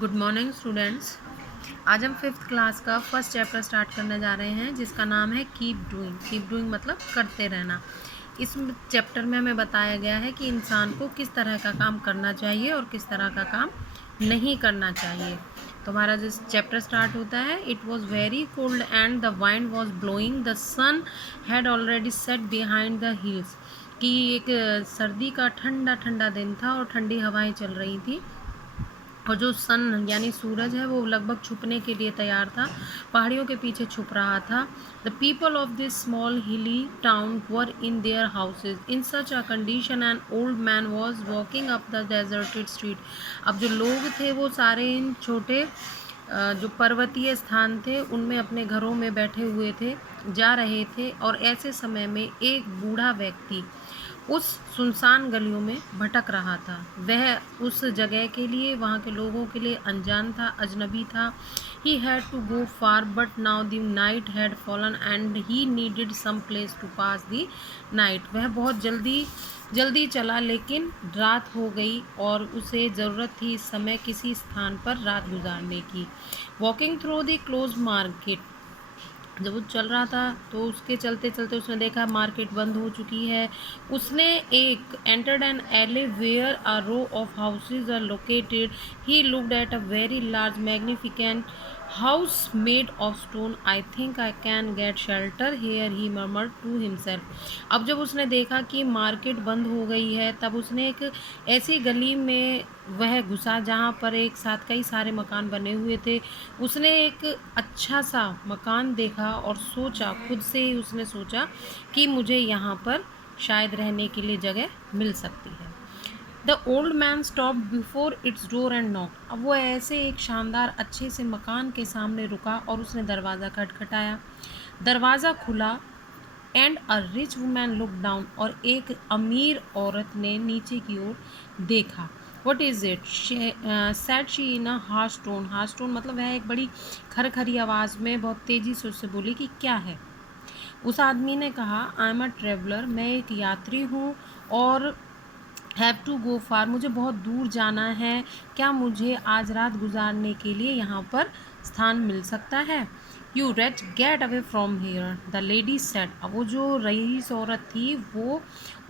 Good morning students. आज हम fifth class का फर्स्ट चैप्टर स्टार्ट करने जा रहे हैं जिसका नाम है कीप डूइंग मतलब करते रहना। इस चैप्टर में हमें बताया गया है कि इंसान को किस तरह का काम करना चाहिए और किस तरह का काम नहीं करना चाहिए। तो हमारा जो चैप्टर स्टार्ट होता है, it was very cold and the wind was blowing, the sun had already set behind the hills. कि एक सर्दी का ठंडा ठंडा दिन था और ठंडी हवाएं चल रही थी और जो सन यानी सूरज है वो लगभग छुपने के लिए तैयार था, पहाड़ियों के पीछे छुप रहा था। The people of this small hilly town were in their houses in such a condition and old man was walking up the deserted street. अब जो लोग थे वो सारे इन छोटे जो पर्वतीय स्थान थे उनमें अपने घरों में बैठे हुए थे, जा रहे थे। और ऐसे समय में एक बूढ़ा व्यक्ति उस सुनसान गलियों में भटक रहा था। वह उस जगह के लिए, वहाँ के लोगों के लिए अनजान था, अजनबी था। He had to go far but now the night had fallen and he needed some place to pass the night. वह बहुत जल्दी चला लेकिन रात हो गई और उसे ज़रूरत थी इस समय किसी स्थान पर रात गुजारने की। Walking through the close market, जब वो चल रहा था तो उसके चलते चलते उसने देखा मार्केट बंद हो चुकी है। उसने एक entered an alley where a row of houses are located. He looked at a very large magnificent house made of stone. I think I can get shelter here, he murmured to himself. अब जब उसने देखा कि market बंद हो गई है तब उसने एक ऐसी गली में वह घुसा जहाँ पर एक साथ कई सारे मकान बने हुए थे। उसने एक अच्छा सा मकान देखा और सोचा, खुद से ही उसने सोचा कि मुझे यहाँ पर शायद रहने के लिए जगह मिल सकती है। The old man stop before it's door and knock. अब वो ऐसे एक शानदार अच्छे से मकान के सामने रुका और उसने दरवाज़ा खटखटाया। दरवाज़ा खुला and a rich woman look down, और एक अमीर औरत ने नीचे की ओर देखा। What is it said she in a harsh tone. Harsh tone मतलब वह एक बड़ी खरखरी आवाज़ में बहुत तेज़ी से उससे बोली कि क्या है। उस आदमी ने कहा, आई एम अ ट्रेवलर, मैं एक यात्री हूँ और हैव टू गो फार, मुझे बहुत दूर जाना है। क्या मुझे आज रात गुजारने के लिए यहाँ पर स्थान मिल सकता है। You reach get away from here, the lady said. अब वो जो रईस औरत थी वो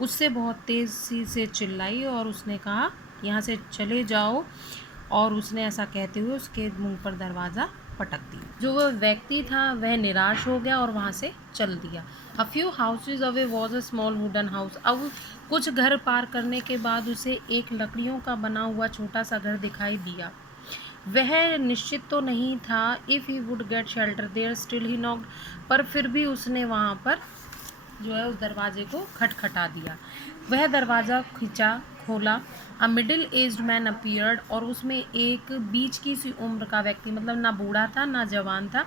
उससे बहुत तेज़ी से चिल्लाई और उसने कहा, यहाँ से चले जाओ। और उसने ऐसा कहते हुए उसके मुंह पर दरवाज़ा पटक दिया। जो वह व्यक्ति था वह निराश हो गया और वहाँ से चल दिया। A few houses away was a small wooden house. अब कुछ घर पार करने के बाद उसे एक लकड़ियों का बना हुआ छोटा सा घर दिखाई दिया। वह निश्चित तो नहीं था if he would get shelter there, still he knocked, पर फिर भी उसने वहाँ पर जो है उस दरवाजे को खटखटा दिया। वह दरवाज़ा खींचा, खोला। A middle aged man appeared, और उसमें एक बीच की सी उम्र का व्यक्ति, मतलब ना बूढ़ा था ना जवान था,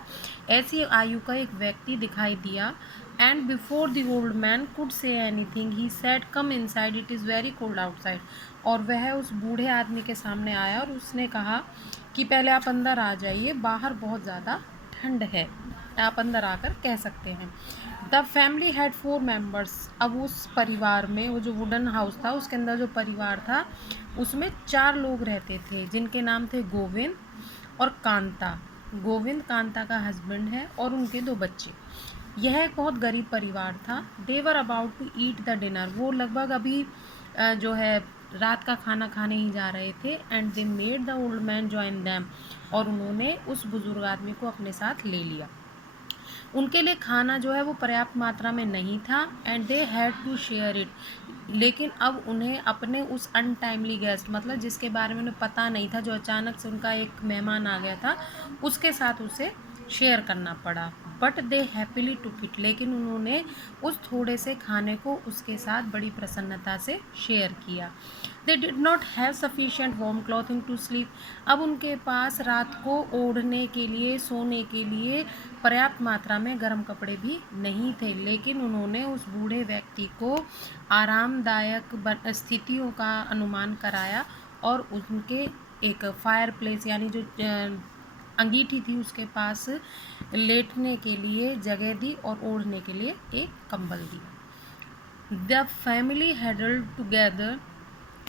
ऐसी आयु का एक व्यक्ति दिखाई दिया। And before the old man could say anything he said, come inside, it is very cold outside. और वह उस बूढ़े आदमी के सामने आया और उसने कहा कि पहले आप अंदर आ जाइए, बाहर बहुत ज़्यादा ठंड है, आप अंदर आकर कह सकते हैं। The family had 4 members. अब उस परिवार में, वो जो वुडन हाउस था उसके अंदर जो परिवार था उसमें 4 लोग रहते थे जिनके नाम थे गोविंद और कांता। गोविंद कांता का हस्बैंड है और उनके 2 बच्चे। यह एक बहुत गरीब परिवार था। They were about to eat the dinner, वो लगभग अभी जो है रात का खाना खाने ही जा रहे थे। And they made the old man join them, और उन्होंने उस बुजुर्ग आदमी को अपने साथ ले लिया। उनके लिए खाना जो है वो पर्याप्त मात्रा में नहीं था and they had to share it. लेकिन अब उन्हें अपने उस अनटाइमली गेस्ट, मतलब जिसके बारे में उन्हें पता नहीं था, जो अचानक से उनका एक मेहमान आ गया था, उसके साथ उसे शेयर करना पड़ा। But they happily took it, लेकिन उन्होंने उस थोड़े से खाने को उसके साथ बड़ी प्रसन्नता से शेयर किया। They did not have sufficient warm clothing to sleep. अब उनके पास रात को ओढ़ने के लिए, सोने के लिए पर्याप्त मात्रा में गर्म कपड़े भी नहीं थे। लेकिन उन्होंने उस बूढ़े व्यक्ति को आरामदायक स्थितियों का अनुमान कराया और उनके एक फायर प्लेस यानी जो अंगीठी थी उसके पास लेटने के लिए जगह दी और ओढ़ने के लिए एक कंबल दिया। The family huddled together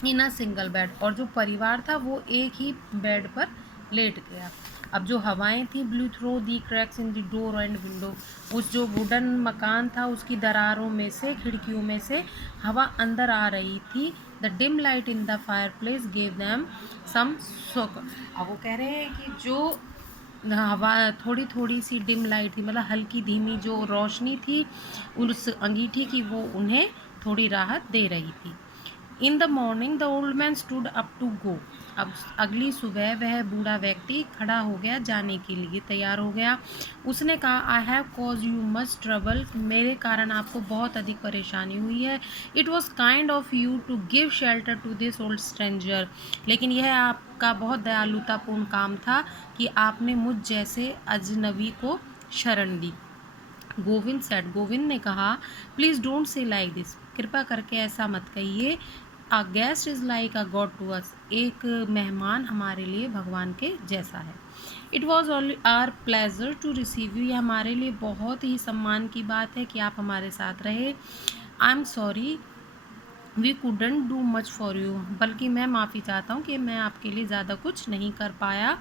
in a single bed, और जो परिवार था वो एक ही बेड पर लेट गया। अब जो हवाएं थी blue through the cracks in the door and window, उस जो वुडन मकान था उसकी दरारों में से, खिड़कियों में से हवा अंदर आ रही थी। The dim light in the fireplace gave them some soak. अब वो कह रहे हैं कि जो हवा थोड़ी थोड़ी सी डिम लाइट थी, मतलब हल्की धीमी जो रोशनी थी उस अंगीठी की, वो उन्हें थोड़ी राहत दे रही थी। In the morning the old man stood up to go. अब अगली सुबह वह बूढ़ा व्यक्ति खड़ा हो गया, जाने के लिए तैयार हो गया। उसने कहा, I have cause you much trouble, मेरे कारण आपको बहुत अधिक परेशानी हुई है। It was kind of you to give shelter to this old stranger, लेकिन यह आपका बहुत दयालुतापूर्ण काम था कि आपने मुझ जैसे अजनबी को शरण दी। गोविंद सेड, गोविंद ने कहा, please don't say like this, कृपा करके ऐसा मत कहिए। A guest is like a god to us, एक मेहमान हमारे लिए भगवान के जैसा है। It was our pleasure to receive you, ये हमारे लिए बहुत ही सम्मान की बात है कि आप हमारे साथ रहे। I am sorry we couldn't do much for you, बल्कि मैं माफ़ी चाहता हूँ कि मैं आपके लिए ज़्यादा कुछ नहीं कर पाया।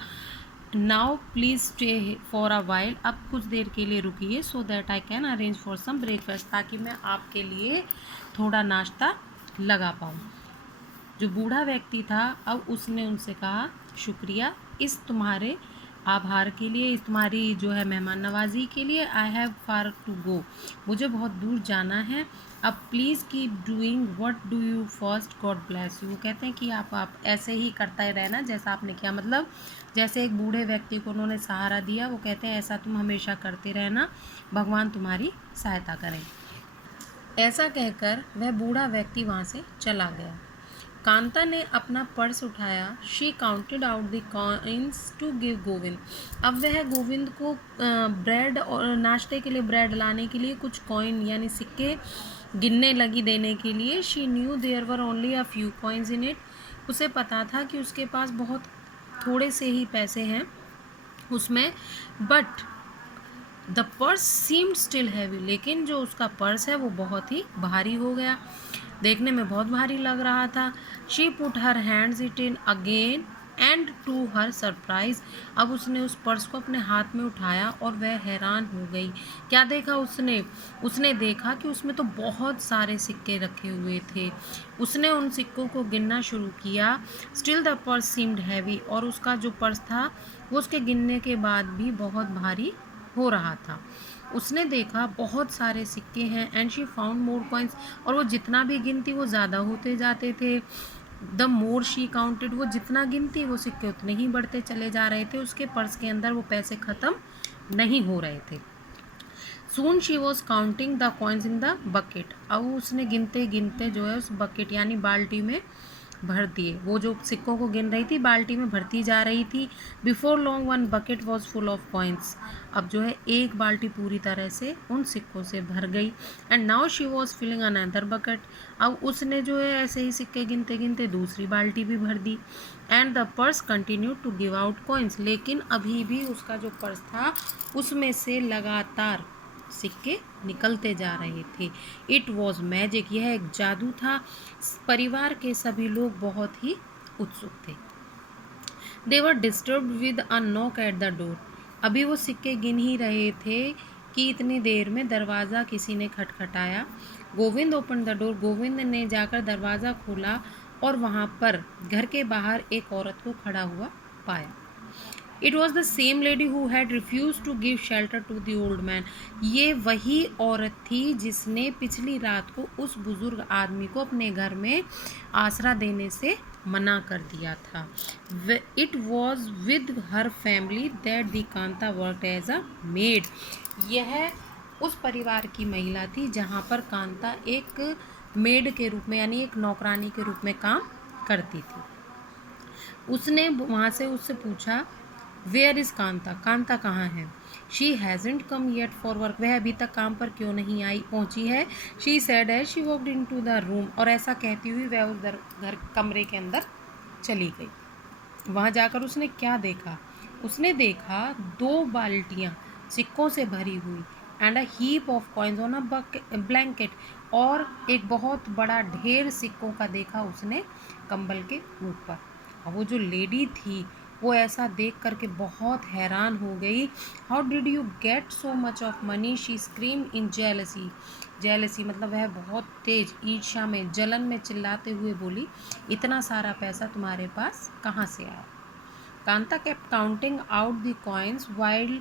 Now please stay for a while, अब कुछ देर के लिए रुकिए, so that I can arrange for some breakfast, ताकि मैं आपके लिए थोड़ा नाश्ता लगा पाऊँ। जो बूढ़ा व्यक्ति था अब उसने उनसे कहा, शुक्रिया इस तुम्हारे आभार के लिए, इस तुम्हारी जो है मेहमान नवाजी के लिए। I have far to go, मुझे बहुत दूर जाना है। अब please keep doing what do you first, God bless you. वो कहते हैं कि आप ऐसे ही करता ही रहना जैसा आपने किया, मतलब जैसे एक बूढ़े व्यक्ति को उन्होंने सहारा दिया, वो कहते हैं ऐसा तुम हमेशा करते रहना, भगवान तुम्हारी सहायता करें। ऐसा कहकर वह बूढ़ा व्यक्ति वहाँ से चला गया। कांता ने अपना पर्स उठाया। She counted out the coins to give Govind. अब वह गोविंद को ब्रेड और नाश्ते के लिए ब्रेड लाने के लिए कुछ कॉइन यानी सिक्के गिनने लगी देने के लिए। She knew there were only a few coins in it, उसे पता था कि उसके पास बहुत थोड़े से ही पैसे हैं उसमें। But the purse seemed still heavy, लेकिन जो उसका पर्स है वो बहुत ही भारी हो गया, देखने में बहुत भारी लग रहा था। She put her hands it in again and to her surprise, अब उसने उस पर्स को अपने हाथ में उठाया और वह हैरान हो गई। क्या देखा उसने? उसने देखा कि उसमें तो बहुत सारे सिक्के रखे हुए थे। उसने उन सिक्कों को गिनना शुरू किया। Still the purse seemed heavy, और उसका जो पर्स था वो उसके गिनने के बाद भी बहुत भारी हो रहा था। उसने देखा बहुत सारे सिक्के हैं। And she found more coins, और वो जितना भी गिनती वो ज़्यादा होते जाते थे। द मोर शी काउंटेड, वो जितना गिनती वो सिक्के उतने ही बढ़ते चले जा रहे थे। उसके पर्स के अंदर वो पैसे ख़त्म नहीं हो रहे थे। Soon she was counting the coins in the bucket, अब उसने गिनते गिनते जो है उस बकेट यानी बाल्टी में भर दिए। वो जो सिक्कों को गिन रही थी बाल्टी में भरती जा रही थी। Before long one bucket was full of coins, अब जो है एक बाल्टी पूरी तरह से उन सिक्कों से भर गई। And now she was filling another bucket, अब उसने जो है ऐसे ही सिक्के गिनते गिनते दूसरी बाल्टी भी भर दी। And the purse continue to give out coins, लेकिन अभी भी उसका जो पर्स था उसमें से लगातार सिक्के निकलते जा रहे थे। इट वॉज मैजिक, यह एक जादू था। परिवार के सभी लोग बहुत ही उत्सुक थे। They were disturbed with a knock at the door, अभी वो सिक्के गिन ही रहे थे कि इतनी देर में दरवाज़ा किसी ने खटखटाया। Govind open the door, Govind ने जाकर दरवाज़ा खोला और वहाँ पर घर के बाहर एक औरत को खड़ा हुआ पाया। It was the same lady who had refuse to give shelter to the old man, ये वही औरत थी जिसने पिछली रात को उस बुजुर्ग आदमी को अपने घर में आसरा देने से मना कर दिया था। It was with her family that the Kanta worked as a maid, यह उस परिवार की महिला थी जहाँ पर कांता एक मेड के रूप में यानी एक नौकरानी के रूप में काम करती थी। उसने वहाँ से उससे पूछा, वेयर इज़ कांता, कांता कहाँ है? She hasn't come yet for work, वह अभी तक काम पर क्यों नहीं आई पहुँची है? She said as she walked into the room, और ऐसा कहती हुई वह उस घर कमरे के अंदर चली गई। वहाँ जाकर उसने क्या देखा? उसने देखा 2 बाल्टियाँ सिक्कों से भरी हुई and a heap of coins on a blanket, और एक बहुत बड़ा ढेर सिक्कों का देखा उसने कंबल के ऊपर। और वो जो लेडी थी वो ऐसा देख करके बहुत हैरान हो गई। How did you get so much of money, she scream in jealousy. Jealousy मतलब वह बहुत तेज ईर्ष्या में, जलन में चिल्लाते हुए बोली, इतना सारा पैसा तुम्हारे पास कहाँ से आया। Kanta kept counting out the coins while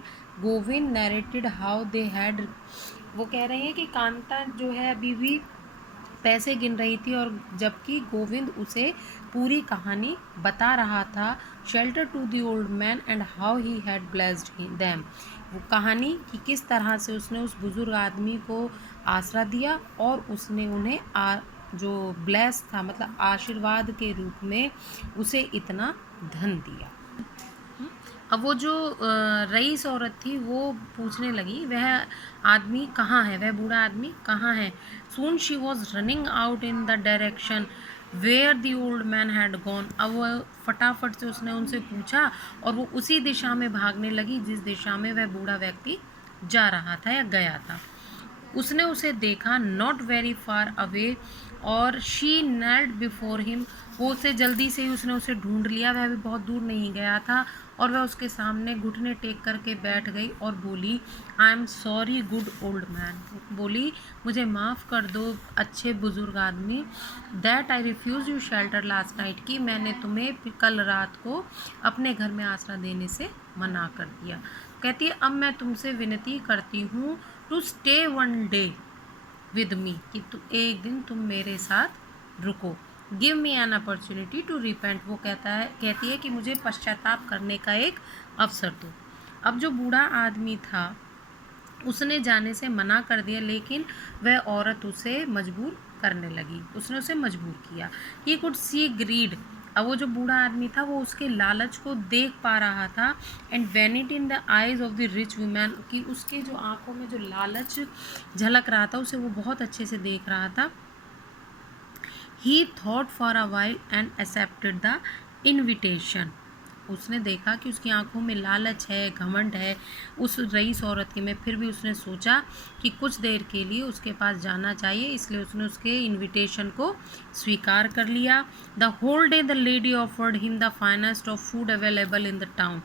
Govind narrated how they had। वो कह रहे हैं कि कांता जो है अभी भी पैसे गिन रही थी और जबकि गोविंद उसे पूरी कहानी बता रहा था। Shelter to the old man and how he had blessed them. वो कहानी कि किस तरह से उसने उस बुजुर्ग आदमी को आसरा दिया और उसने उन्हें जो ब्लेस था मतलब आशीर्वाद के रूप में उसे इतना धन दिया। अब वो जो रईस औरत थी वो पूछने लगी वह आदमी कहाँ है, वह बूढ़ा आदमी कहाँ है। Soon she was running out in the direction where the old man had gone. अब वो फटाफट से उसने उनसे पूछा और वो उसी दिशा में भागने लगी जिस दिशा में वह बूढ़ा व्यक्ति जा रहा था या गया था। उसने उसे देखा नॉट वेरी फार अवे और शी नेल्ड बिफोर हिम। वो उसे जल्दी से ही उसने उसे ढूंढ लिया, वह भी बहुत दूर नहीं गया था और वह उसके सामने घुटने टेक करके बैठ गई और बोली, आई am sorry good old man. बोली, मुझे माफ़ कर दो अच्छे बुजुर्ग आदमी, that I refuse you shelter last night, कि मैंने तुम्हें कल रात को अपने घर में आसरा देने से मना कर दिया। कहती है अब मैं तुमसे विनती करती हूँ to stay one day with me, कि एक दिन तुम मेरे साथ रुको। Give me an opportunity to repent. वो कहती है कि मुझे पश्चाताप करने का एक अवसर दो। अब जो बूढ़ा आदमी था उसने जाने से मना कर दिया लेकिन वह औरत उसे मजबूर करने लगी, उसने उसे मजबूर किया। He could see greed. अब वो जो बूढ़ा आदमी था वो उसके लालच को देख पा रहा था and vanity in the eyes of the rich woman, कि उसके जो आंखों में जो लालच झलक रहा था उसे वो बहुत अच्छे से देख रहा था। ही thought for a while and accepted the invitation. उसने देखा कि उसकी आंखों में लालच है, घमंड है उस रईस औरत के में, फिर भी उसने सोचा कि कुछ देर के लिए उसके पास जाना चाहिए, इसलिए उसने उसके इनविटेशन को स्वीकार कर लिया। The whole day the lady offered him the finest of food available in the town.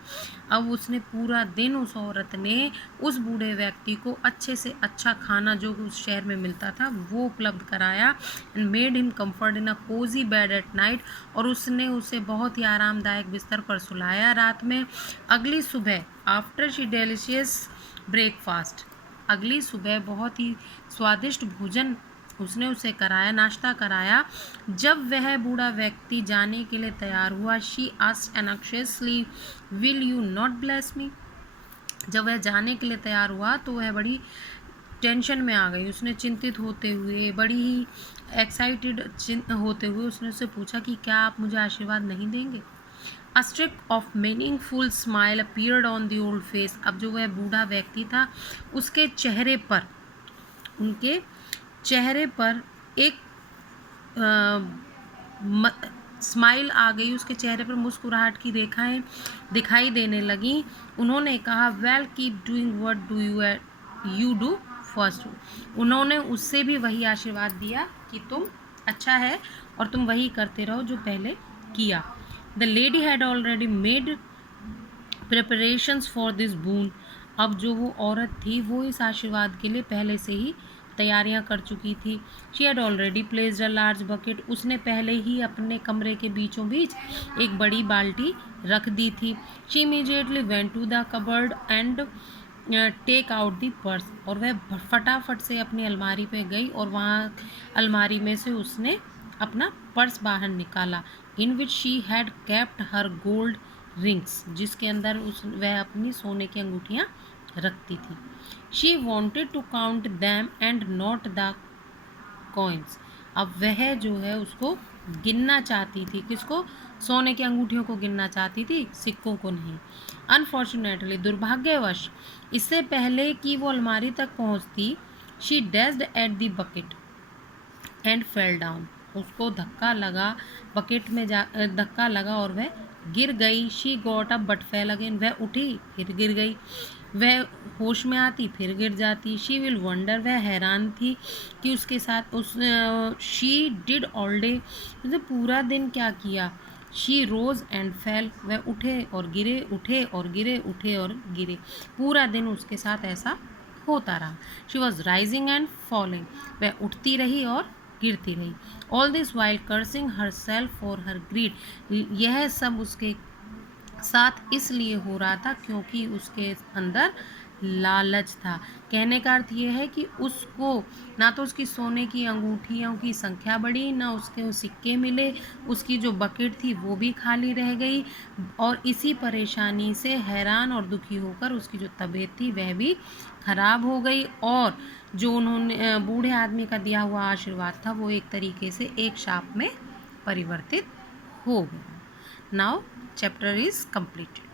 अब उसने पूरा दिन उस औरत ने उस बूढ़े व्यक्ति को अच्छे से अच्छा खाना जो उस शहर में मिलता था वो उपलब्ध कराया and made him comfort in a cosy bed at night. और उसने उसे बहुत ही आरामदायक बिस्तर पर सुलाया रात में। अगली सुबह आफ्टर शी डिलीशियस ब्रेकफास्ट, अगली सुबह बहुत ही स्वादिष्ट भोजन उसने उसे कराया, नाश्ता कराया। जब वह बूढ़ा व्यक्ति जाने के लिए तैयार हुआ, she asked anxiously, will you not bless me. जब वह जाने के लिए तैयार हुआ तो वह बड़ी टेंशन में आ गई। उसने चिंतित होते हुए, बड़ी ही एक्साइटेड होते हुए उसने उससे पूछा कि क्या आप मुझे आशीर्वाद नहीं देंगे। A streak of meaningful smile appeared on the old face। अब जो वह बूढ़ा व्यक्ति था उसके चेहरे पर, उनके चेहरे पर एक स्माइल आ गई, उसके चेहरे पर मुस्कुराहट की रेखाएं दिखाई देने लगी। उन्होंने कहा, well keep doing what you do first. उन्होंने उससे भी वही आशीर्वाद दिया कि तुम अच्छा है और तुम वही करते रहो जो पहले किया। The lady had already made preparations for this बून। अब जो वो औरत थी वो इस आशीर्वाद के लिए पहले से ही तैयारियां कर चुकी थी। She had already placed a large bucket. उसने पहले ही अपने कमरे के बीचों बीच एक बड़ी बाल्टी रख दी थी। She immediately went to the cupboard and take out the purse. और वह फटाफट से अपनी अलमारी पे गई और वहाँ अलमारी में से उसने अपना पर्स बाहर निकाला। In which she had kept her gold rings, जिसके अंदर वह अपनी सोने की अंगूठियाँ रखती थी। She wanted to count them and not the coins. अब वह जो है उसको गिनना चाहती थी, किसको? सोने की अंगूठियों को गिनना चाहती थी, सिक्कों को नहीं। अनफॉर्चुनेटली, दुर्भाग्यवश, इससे पहले कि वो अलमारी तक पहुंचती, she dashed at the bucket and fell down. उसको धक्का लगा, बकेट में धक्का लगा और वह गिर गई। She got up but fail again. वह उठी फिर गिर गई, वह होश में आती फिर गिर जाती। She will wonder. वह हैरान थी कि उसके साथ शी डिड ऑल डे, उसने पूरा दिन क्या किया। शी रोज एंड फेल, वह उठे और गिरे, उठे और गिरे, उठे और गिरे, पूरा दिन उसके साथ ऐसा होता रहा। She was rising and falling, वह उठती रही और गिरती रही। All this while cursing herself for her greed, यह सब उसके साथ इसलिए हो रहा था क्योंकि उसके अंदर लालच था। कहने का अर्थ ये है कि उसको ना तो उसकी सोने की अंगूठियों की संख्या बढ़ी, ना उसके वो सिक्के मिले, उसकी जो बकेट थी वो भी खाली रह गई, और इसी परेशानी से हैरान और दुखी होकर उसकी जो तबीयत थी वह भी खराब हो गई, और जो उन्होंने बूढ़े आदमी का दिया हुआ आशीर्वाद था वो एक तरीके से एक शाप में परिवर्तित हो गया। Now chapter is completed.